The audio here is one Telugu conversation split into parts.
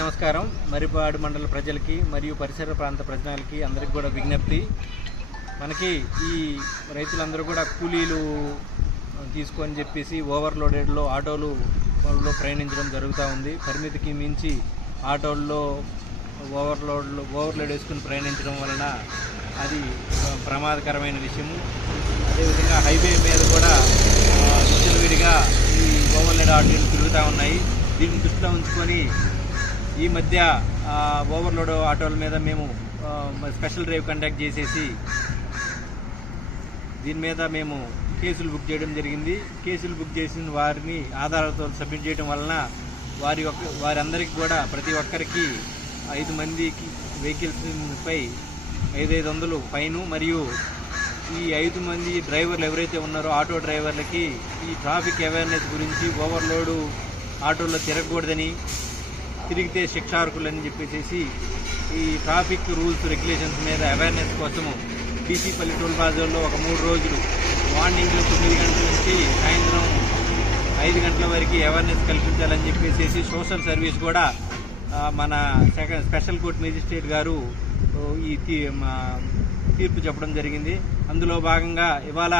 నమస్కారం. మరిపాడు మండల ప్రజలకి మరియు పరిసర ప్రాంత ప్రజలకి అందరికి కూడా విజ్ఞప్తి. మనకి ఈ రైతులందరూ కూడా కూలీలు తీసుకొని చెప్పేసి ఓవర్లోడెడ్లో ఆటోలు లో ప్రయాణించడం జరుగుతూ ఉంది. పరిమితికి మించి ఆటోల్లో ఓవర్లోడ్లు ఓవర్లోడ్ వేసుకుని ప్రయాణించడం వలన అది ప్రమాదకరమైన విషయము. అదేవిధంగా హైవే మీద కూడా విచ్చలవిడిగా ఈ ఓవర్లోడ్ ఆటోలు తిరుగుతూ ఉన్నాయి. దీన్ని దృష్టిలో ఉంచుకొని ఈ మధ్య ఓవర్లోడ్ ఆటోల మీద మేము స్పెషల్ డ్రైవ్ కండక్ట్ చేసేసి దీని మీద మేము కేసులు బుక్ చేయడం జరిగింది. కేసులు బుక్ చేసిన వారిని ఆధారాలతో సబ్మిట్ చేయడం వలన వారి ఒక్క వారందరికీ కూడా ప్రతి ఒక్కరికి ఐదు మందికి వెహికల్స్పై ఐదు ఐదు వందలు ఫైను మరియు ఈ ఐదు మంది డ్రైవర్లు ఎవరైతే ఉన్నారో ఆటో డ్రైవర్లకి ఈ ట్రాఫిక్ అవేర్నెస్ గురించి ఓవర్లోడు ఆటోలో తిరగకూడదని తిరిగితే శిక్షార్హులని చెప్పేసి ఈ ట్రాఫిక్ రూల్స్ రెగ్యులేషన్స్ మీద అవేర్నెస్ కోసము డీసీపల్లి టోల్ ప్లాజాలో ఒక మూడు రోజులు మార్నింగ్ తొమ్మిది గంటల నుంచి సాయంత్రం ఐదు గంటల వరకు అవేర్నెస్ కల్పించాలని చెప్పేసి సోషల్ సర్వీస్ కూడా మన సెకండ్ స్పెషల్ కోర్ట్ మేజిస్ట్రేట్ గారు ఈ తీ- మా తీర్పు చెప్పడం జరిగింది. అందులో భాగంగా ఇవాళ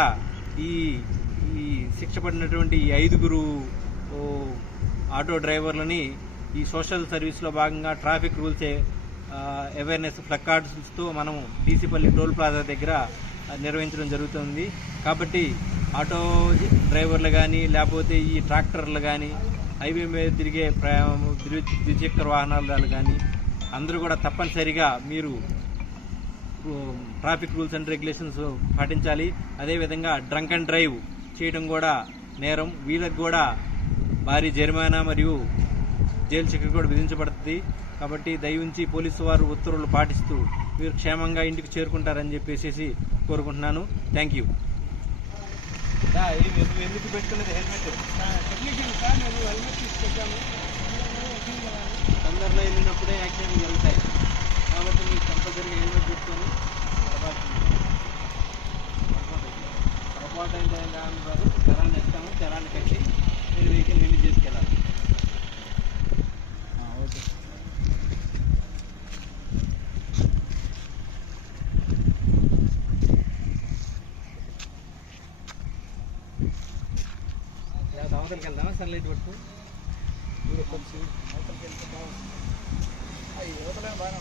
ఈ ఈ శిక్ష పడినటువంటి ఐదుగురు ఆటో డ్రైవర్లని ఈ సోషల్ సర్వీస్లో భాగంగా ట్రాఫిక్ రూల్స్ అవేర్నెస్ ఫ్లక్కార్డ్స్తో మనం డీసీపల్లి టోల్ ప్లాజా దగ్గర నిర్వహించడం జరుగుతుంది. కాబట్టి ఆటో డ్రైవర్లు కానీ లేకపోతే ఈ ట్రాక్టర్లు కానీ హైవే మీద తిరిగే ప్రయా ద్వి- ద్విచక్ర వాహనాలు కానీ అందరూ కూడా తప్పనిసరిగా మీరు ట్రాఫిక్ రూల్స్ అండ్ రెగ్యులేషన్స్ పాటించాలి. అదేవిధంగా డ్రంక్ అండ్ డ్రైవ్ చేయడం కూడా నేరం. వీళ్ళకి కూడా భారీ జరిమానా మరియు జైలు శిక్ష కూడా విధించబడుతుంది. కాబట్టి దయవుంచి పోలీసు వారు ఉత్తర్వులు పాటిస్తూ మీరు క్షేమంగా ఇంటికి చేరుకుంటారని చెప్పేసి కోరుకుంటున్నాను. థ్యాంక్ యూ ఎందుకు పెట్టుకున్నది హెల్మెట్? తొందరలో వెళ్ళినప్పుడే యాక్సిడెంట్ జరుగుతాయి. కాబట్టి మీకు కంపల్సరీగా హెల్మెట్ పెట్టుకొని పొరపాటు అయితే కాదు అవతలకి వెళ్దామా సన్లైట్ పట్టుకు. అవతలకి వెళ్తే బాగుంది అవి బాగా.